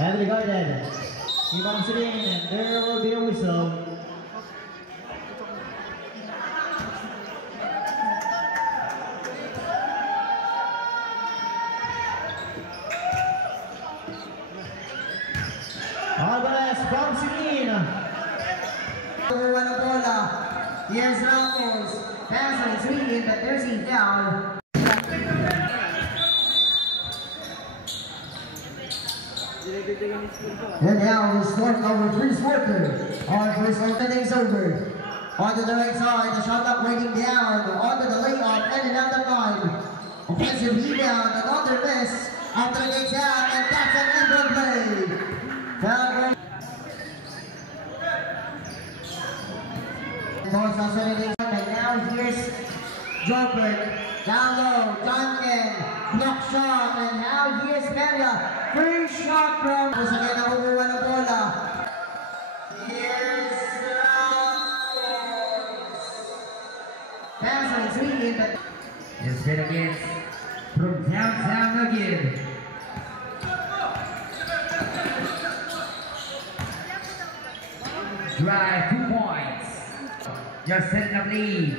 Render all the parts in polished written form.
Heavily guarded. He bumps it in and there will be a whistle. Alvarez bumps it in. Over the bola. Here's Ramos. Passing three, but there's he down. And now the score over Chris Walker. On first opening's over. Onto the right side, the shot up waiting down. Onto the layup and another line. Offensive rebound, another miss. After it gets out, and that's an end of play. Foul. And now here's Jorbert. Down low, Duncan. Block shot, and now here's Peria. Free shot from once again over one of bola. Here's Ramos. Passing three, but it's been against from downtown again. Drive 2 points. Just setting up lead.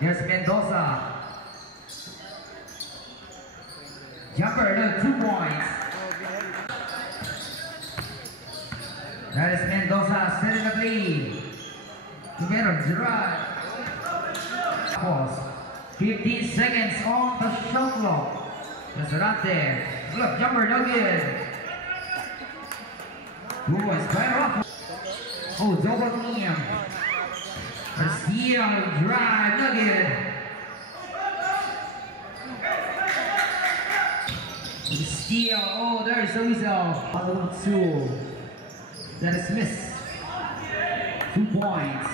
There's Mendoza. Jumper, no, 2 points. That is Mendoza setting up lead. Together, drive. Pause. 15 seconds on the shot clock. That's not there. Look, jumper, no good. 2 points, fire off. Oh, double team. A steal, drive, no good. Steal, oh, there's the whistle. Other 2. That is missed. 2 points.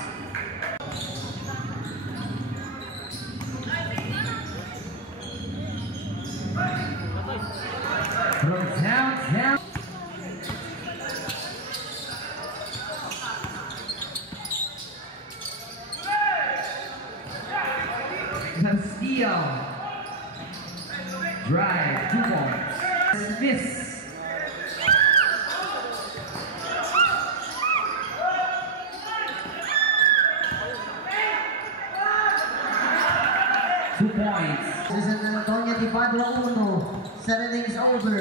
From downtown. The steal. Drive, 2 points. Miss. This is Antonio Di Padua 1. 7 innings over.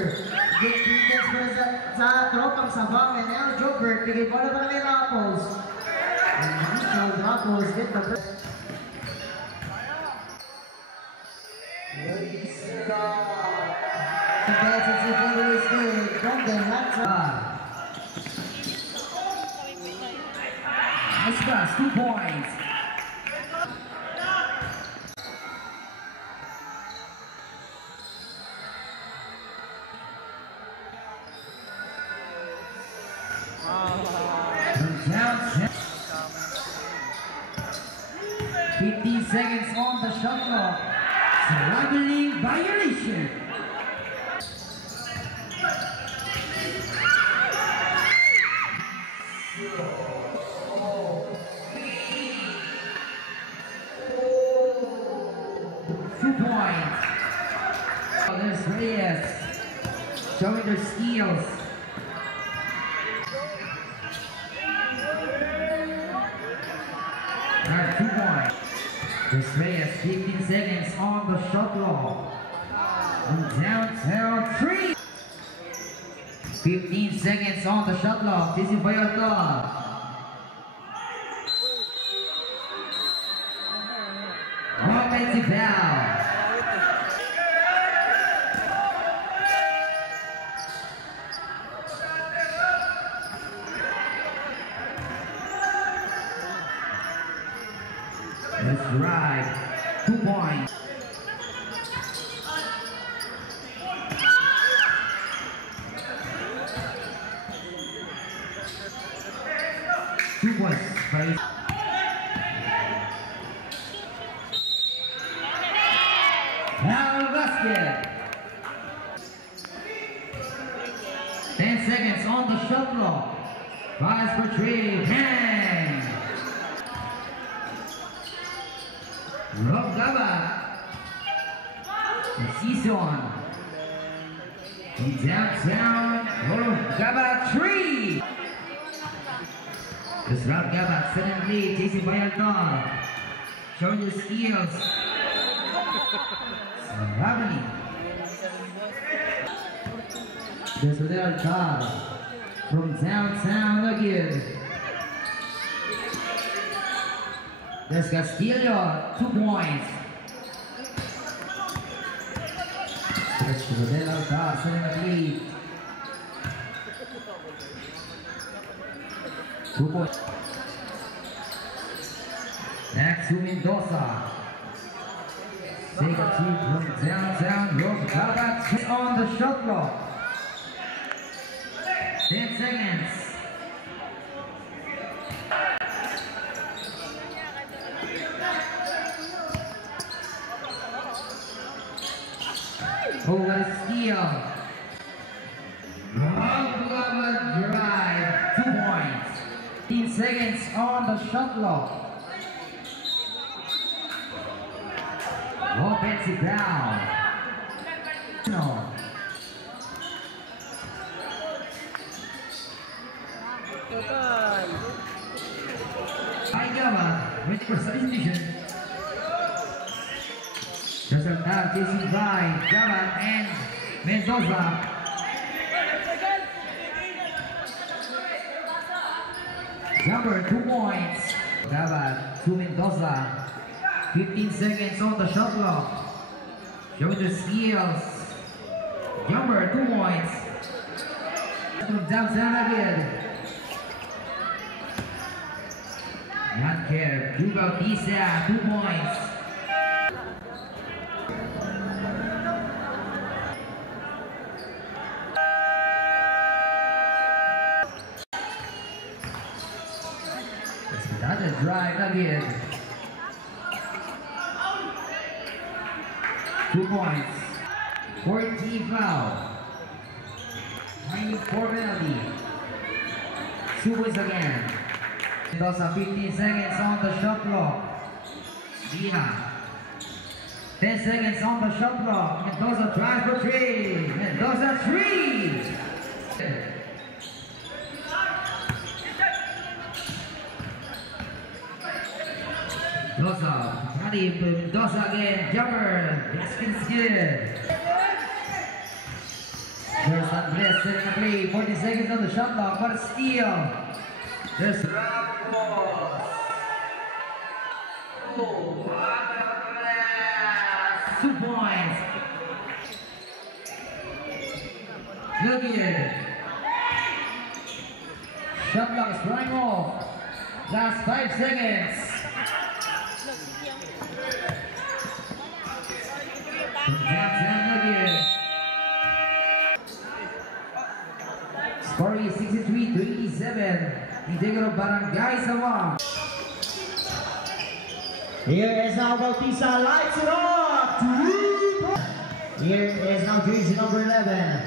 Good defense para sa tropang Sabang, and now Jobert. Bigay bola para kay Ramos. And Ramos get the first. The best is if he is good. From the left side. Nice pass, 2 points. Downtown. 15 seconds on the shot clock. Struggling violation. Oh, there's Reyes showing their skills. Alright, 2 points. There's Reyes, 15 seconds on the shot clock. And downtown 3. 15 seconds on the shot clock. This is Bayarta. Offensive foul. That's right. 2 points. Right. Foul basket. 10 seconds on the shot clock. 5 for 3. Hang. Rob Gaba. The season. From downtown. Gaba 3. This round Gaba second lead, JC Bayaldon. Showing your skills. Ravani. This Rodel Gaba from downtown again. There's Castillo, 2 points. There's Rodel Gaba second lead. 2 points. Next to Mendoza. Second team from downtown. Gaba is on the shot clock. 10 seconds. Oh, what a steal. Gaba drive. 2 points. 15 seconds on the shot clock. Offensive down. No. Gaba with precision. Just a now chasing by Gaba and Mendoza. Number 2 points. Gaba to Mendoza. 15 seconds on the shot clock. Showing the skills. Number 2 points. From downtown again. Not care. Hugo Pisa, 2 points. Another drive again. 2 points. 14 foul. 94 penalty. 2 points again. Mendoza 15 seconds on the shot clock. Dina. 10 seconds on the shot clock. Mendoza drives for 3. Mendoza 3. Mendoza again, jumper, basket's good. There's Andres setting a 3, 40 seconds on the shot clock, what a steal. There's Ramos. Oh, what a blast. 2 points. Look here. Shot clock is running off. Last 5 seconds. Score is 63-27. Integro Barangay Sawang. Here is now Bautista, lights it up. Here is now jersey number 11.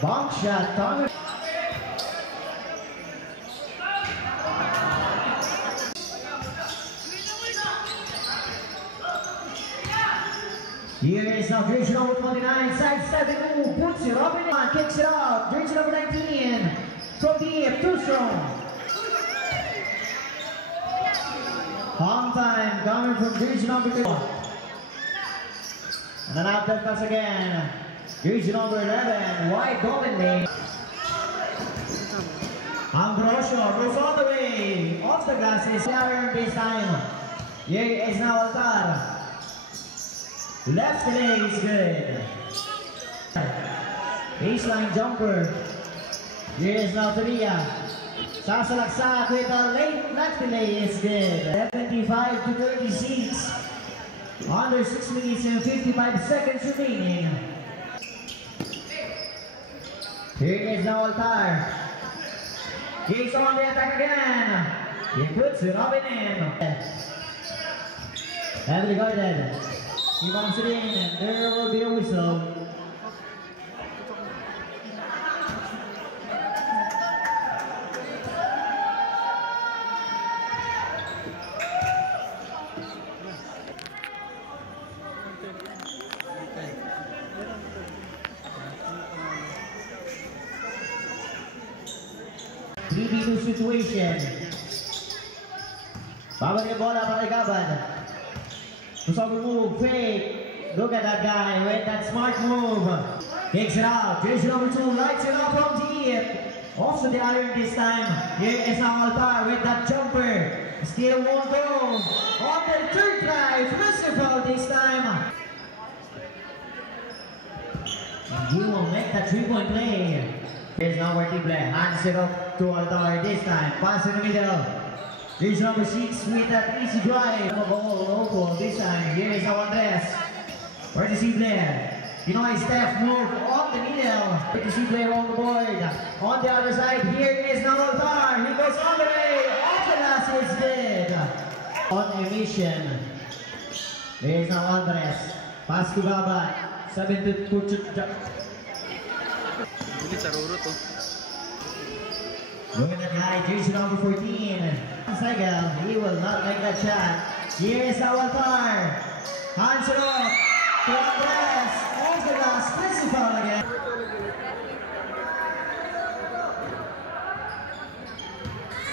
Bomb shot, Thomas. Here is now jersey number 29, side stepping, puts it up and on, kicks it out. Jersey number 19 from the too strong. Long time coming from jersey number 2. And then out that pass again. Jersey number 11, wide open lane. Ambrosio goes all the way off the glasses. Now base time. Here is now Altar. Left leg is good. Baseline jumper. Here is now Talia. Sasalaksak with a late left leg is good. 75-36. Under 6 minutes and 55 seconds remaining. Here is now Altar. He's on the attack again. He puts it up and in. Heavily guarded. He bumps it in and there will be a whistle. 3v2 situation. Babalik yung bola para kay Gaban. Gusto move, fake. Look at that guy with that smart move. Kicks it out. Jersey number 2 lights it up from deep. Off to the iron this time. Here is now Altar with that jumper. Still won't go. On the third try, Mr. Foul this time. And he will make that 3-point play. Here's now where play. Hands it up to Altar this time. Pass in the middle. Here's number 6 with that easy drive. Local this time. Here is now Andres. Where does he play? You know, his Steph move on the middle. Where does he play on the board? On the other side, here is now Altar. He goes all the way. Off the last is dead. On a mission. There is now Andres. Pass to Gabat. 7 to look at that guy, jersey number 14. Segel, he will not make that shot. Here is now Altar. Hands it up. To Andres. Off the glass. Splits foul again.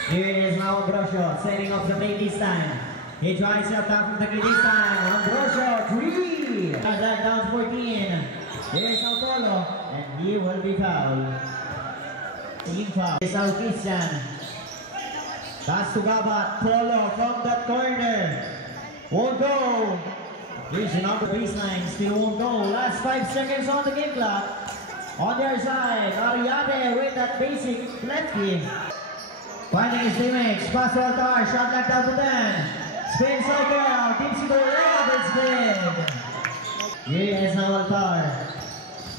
Here it is now Ambrosio setting up the play this time. He tries up down from the grid this time. Ambrosio, 3. That down 14. Here's now Polo. And he will be fouled. Team foul. Here's now Christian. Pass to Gabat. Polo from that corner. Won't go. Here's the number baseline. Still won't go. Last 5 seconds on the game clock. On their side, Ariade with that basic lefty. Finding his teammates. Pass to Altar. Shot knocked down to 10. Spin cycle. Deep to the layup. It's dead. Here is now Altar.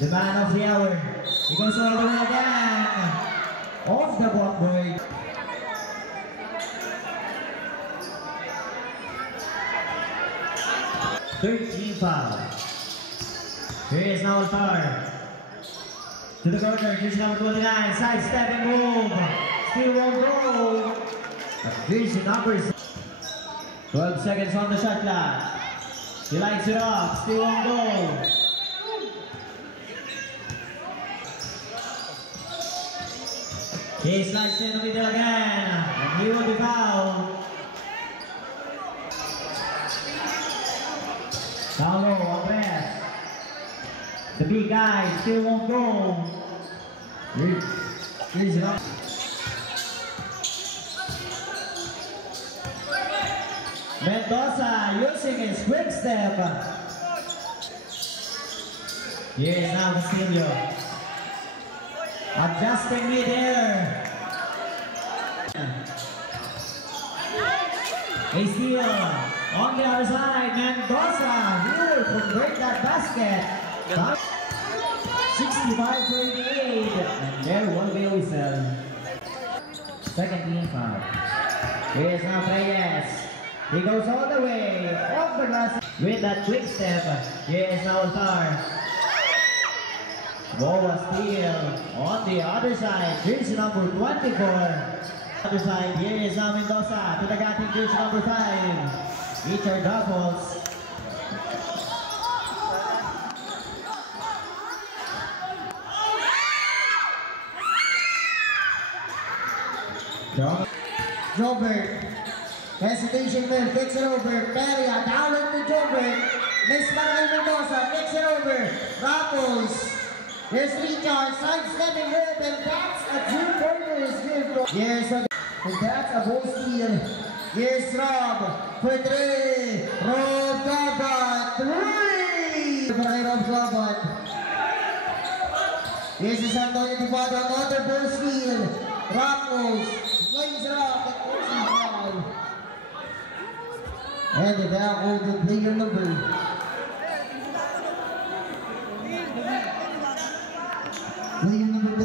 The man of the hour. He goes all the way again. Off the blockboard. Thirteen foul. Here is now Altar. To the corner. Here's number 29. Sidestep and move. Still won't go. Here's the numbers. 12 seconds on the shot clock. He lights it up. Still won't go. He slides in the middle again. And he will be fouled. Down low, Andres. The big guy still won't go. Here's it up. Mendoza using his quick step. Here is now Castillo. Adjusting mid-air. A steal on the other side. Mendoza, he will convert that basket. 65-88, and there will be a whistle. Second team foul. Here's now Reyes. He goes all the way off the glass with that quick step. Here's now Altar. Boa steal on the other side. Here's number 24. Other side, here is now Mendoza to the cutting dish number 5. Each are doubles. Jobert. Hesitation there, kicks it over. Peria down into Jobert. Mismanaged Mendoza, kicks it over. Raffles. Here's recharge, sidestepping hoop, and that's a 2-pointer gift. Here's a, and that's a ball steal. Here's Rob for 3. Rob Gabat, 3! For Rob Gabat. Here's the San Antonio Divado, another ball steal. Raffles lays it up, and the now holding player number. Player number 3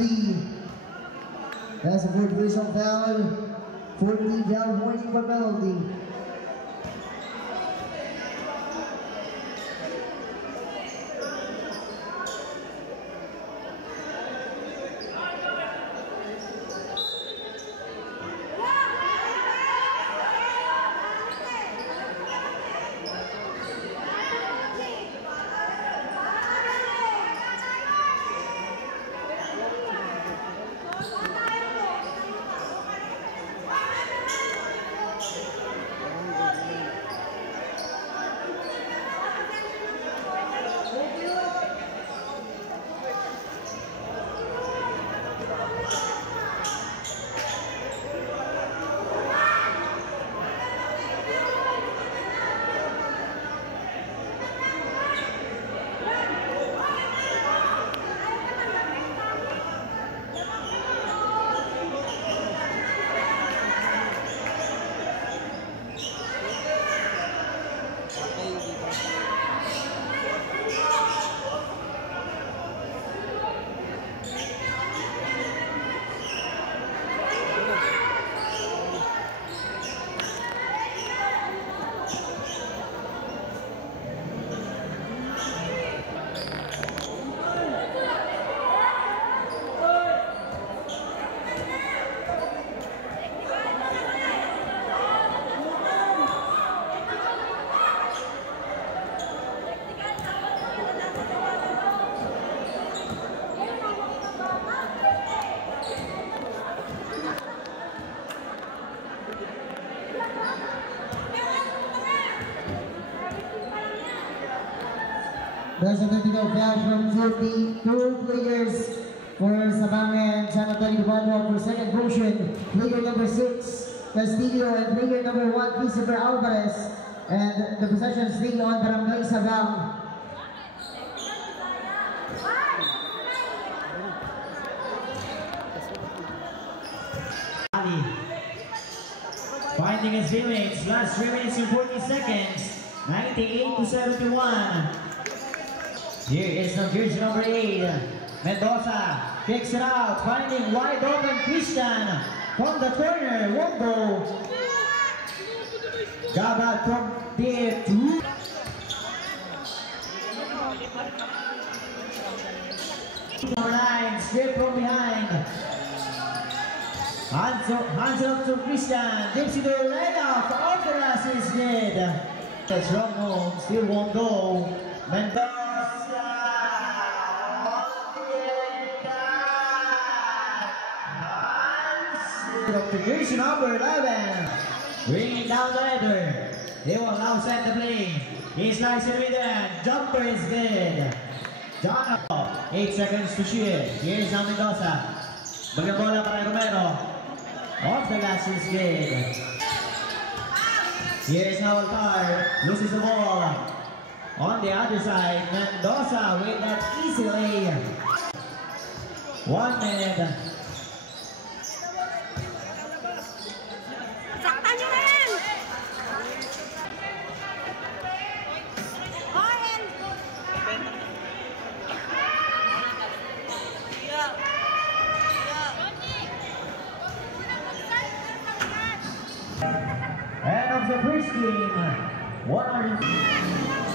has a 4th personal foul, 14 foul warning for penalty. there's a technical foul from two players for Sabangan. Channel 31 for second motion. Player number 6, Castillo, and player number 1, Christopher Alvarez. And the possession still on Barangay Sabang. Finding his teammates, last 3 minutes and 40 seconds, 98-71. Here is the jersey number 8, Mendoza, kicks it out, finding wide open Christian from the corner, won't go. Gabat from the 2. Number 9, straight from behind. Hands up to Christian, dips into the leg off, Alcaraz is dead. That's wrong home, still won't go. Mendoza, up to jersey number 11, bringing down the header. They will now set the play. He's nice and with them, jumper is dead. John, 8 seconds to shoot. Here's now Mendoza. Bagang bola para Romero. Off the glass is good. Here is now Altar, loses the ball. On the other side, Mendoza with that easy lay. 1 minute. End of the first game. 100.